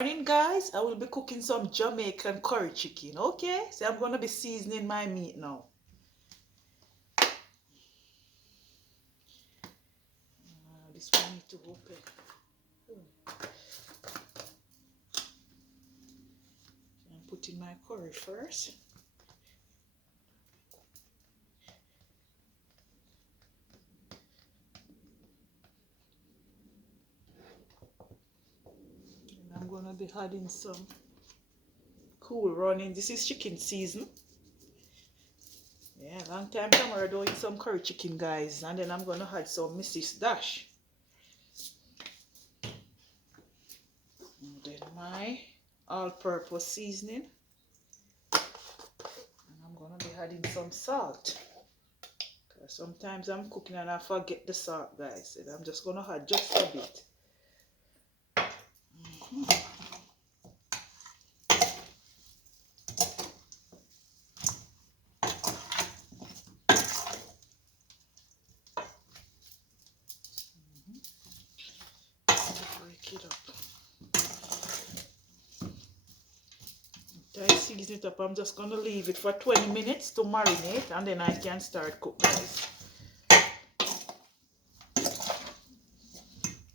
Morning guys, I will be cooking some Jamaican curry chicken. Okay, so I'm gonna be seasoning my meat now. This one need to open. I'm putting my curry first. And I'm gonna be adding some Cool Running. This is chicken season. Yeah, long time Tamara doing some curry chicken, guys. And then I'm gonna add some Mrs. Dash. And then my all-purpose seasoning. And I'm gonna be adding some salt. Because sometimes I'm cooking and I forget the salt, guys. And I'm just gonna add just a bit. Break it up. After I season it up, I'm just gonna leave it for 20 minutes to marinate, and then I can start cook, guys.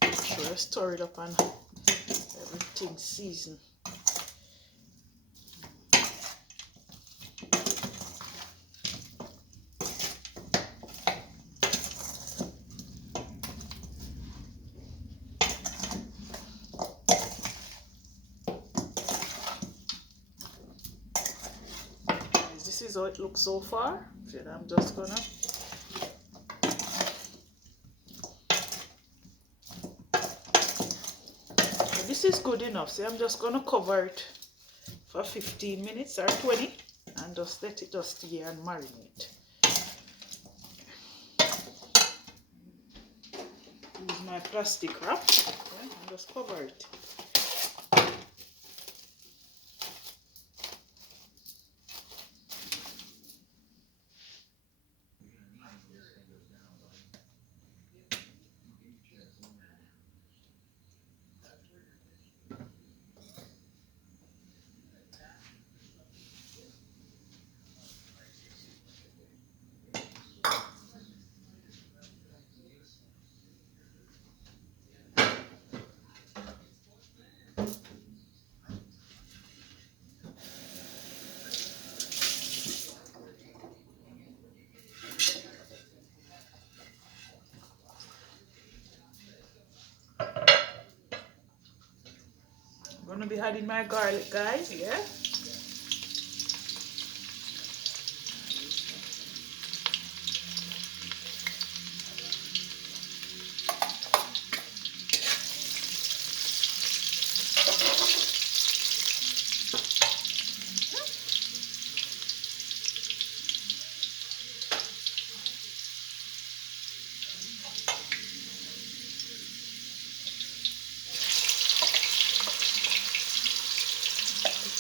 Make sure I stir it up and everything seasoned. This is how it looks so far. Then I'm just gonna this is good enough. So I'm just gonna cover it for 15 minutes or 20 and just let it just stay and marinate. Use my plastic wrap, okay, and just cover it. I'm gonna be adding my garlic, guys. Yeah.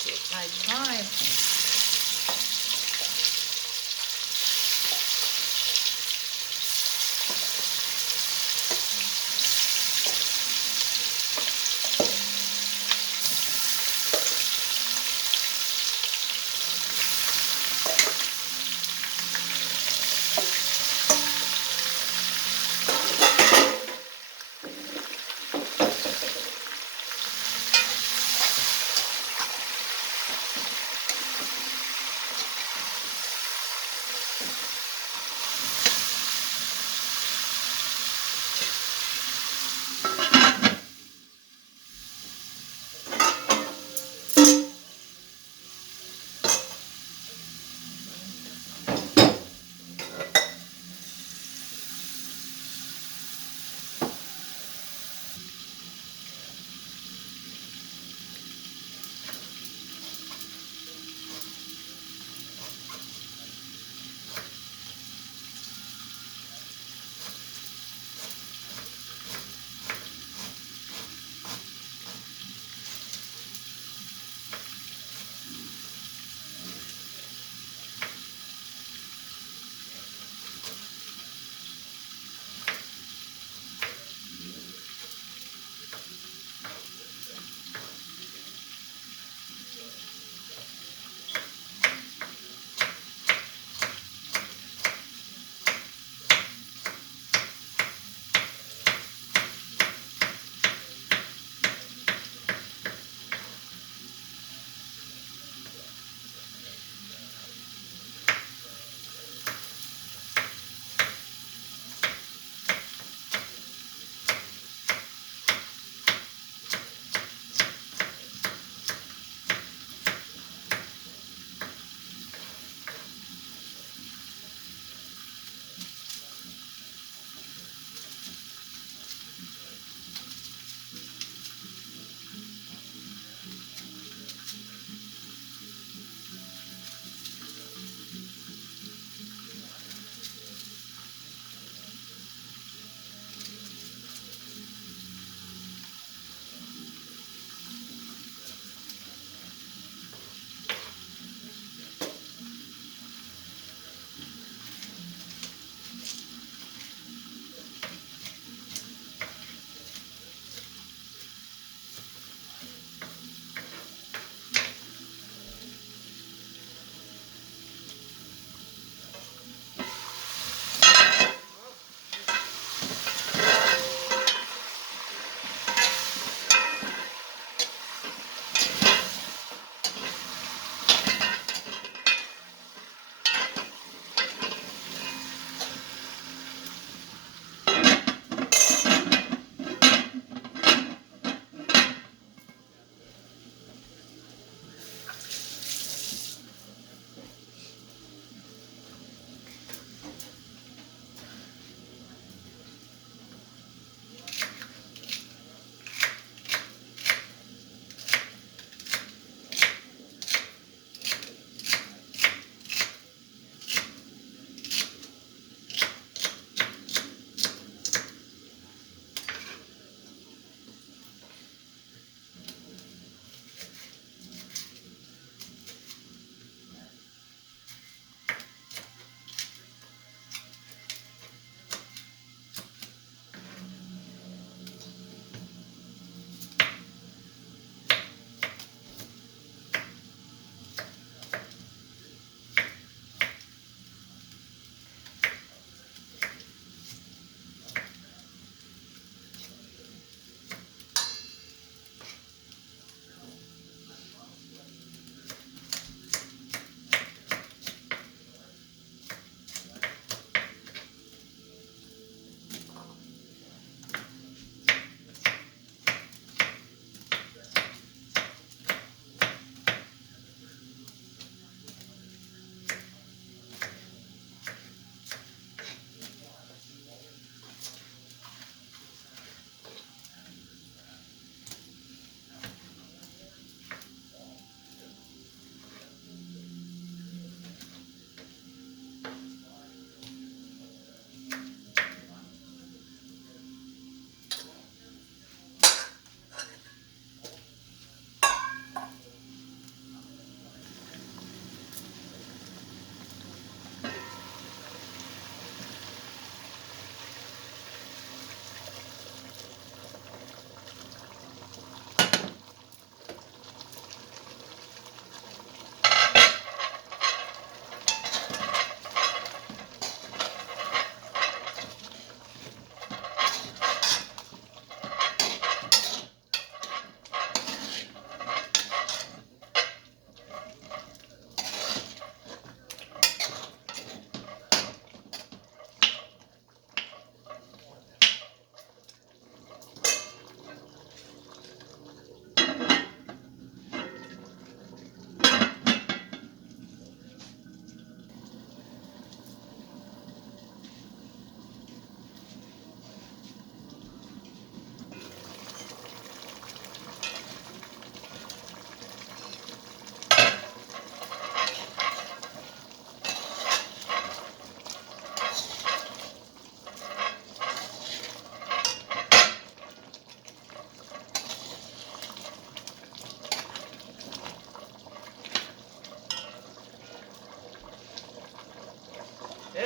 Take my time.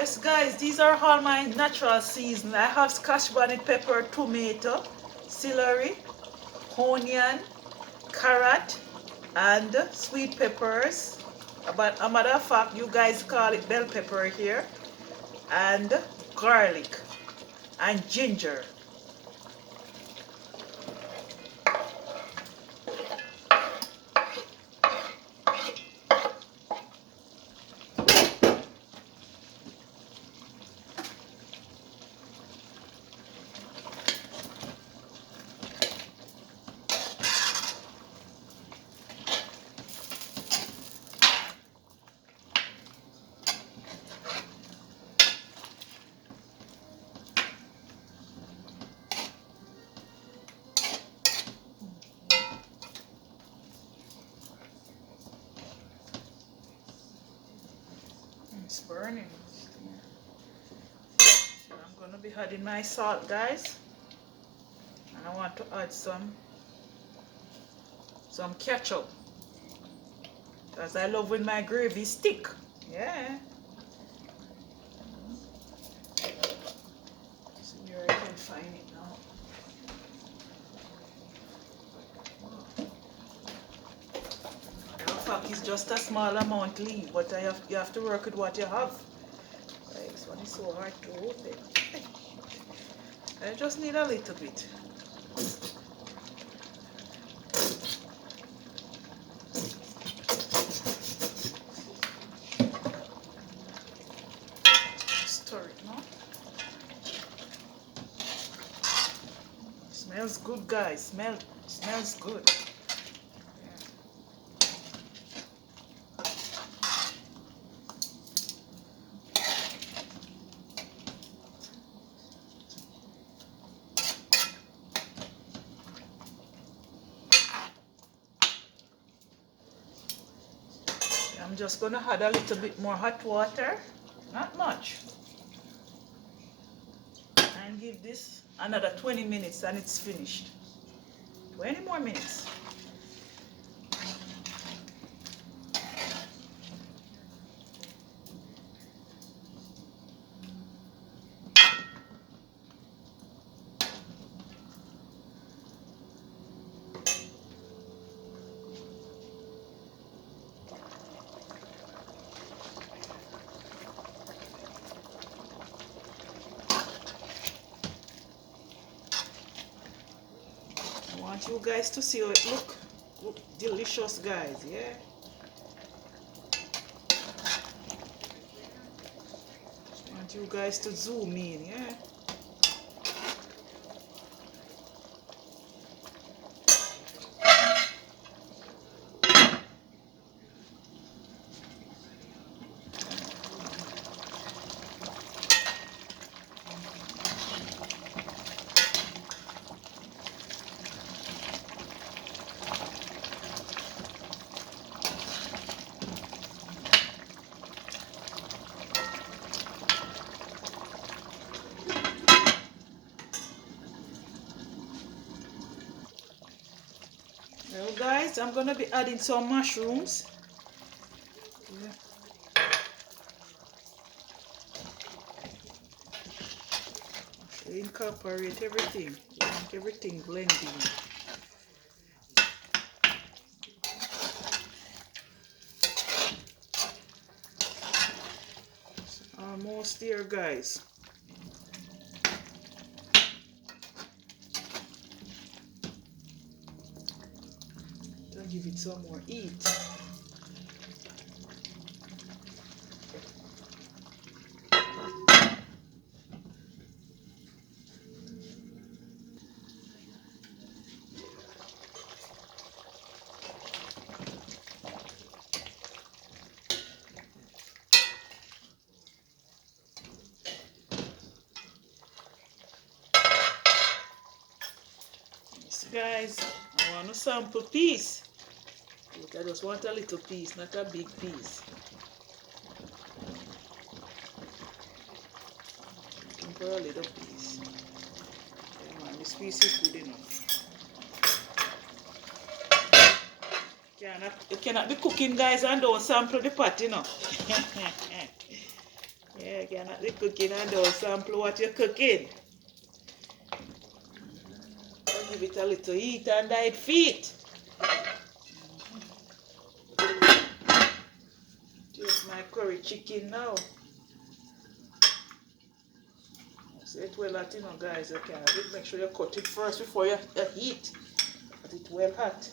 Yes, guys, these are all my natural seasoning. I have scotch bonnet pepper, tomato, celery, onion, carrot, and sweet peppers. But a matter of fact, you guys call it bell pepper here, and garlic and ginger. It's burning. I'm gonna be adding my salt, guys, and I want to add some ketchup, because I love when my gravy stick. Yeah. See where I can find it now. In fact, it's just a small amount leave, but you have to work with what you have. Like, this one is so hard to open. I just need a little bit. Stir it now. Smells good, guys. Smells good. I'm just gonna add a little bit more hot water, not much, and give this another 20 minutes and it's finished. 20 more minutes. I want you guys to see how it look delicious, guys. Yeah. I want you guys to zoom in. Yeah. Well, guys, I'm gonna be adding some mushrooms. Yeah. Incorporate everything, make everything blending. It's almost there, guys. Don't give it some more heat. Guys, I want to sample piece. Look, I just want a little piece, not a big piece. Looking for a little piece. Yeah, man, this piece is good enough. You cannot be cooking, guys, and don't sample the pot, you know. Yeah, you're not the cooking and don't sample what you're cooking. Give it a little heat under its feet. Here's my curry chicken now. See it well hot, you know, guys. You can make sure you cut it first before you heat. But it well hot.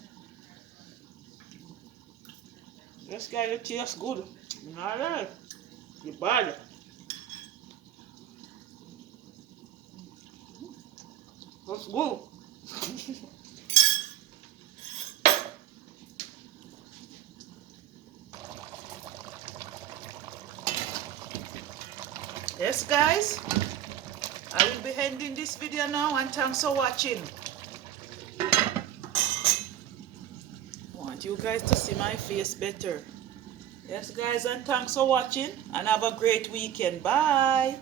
Yes, guys, it tastes good. Alright. You bad. That's good. Yes, guys. I will be ending this video now and thanks for watching. I want you guys to see my face better. Yes, guys, and thanks for watching and have a great weekend. Bye.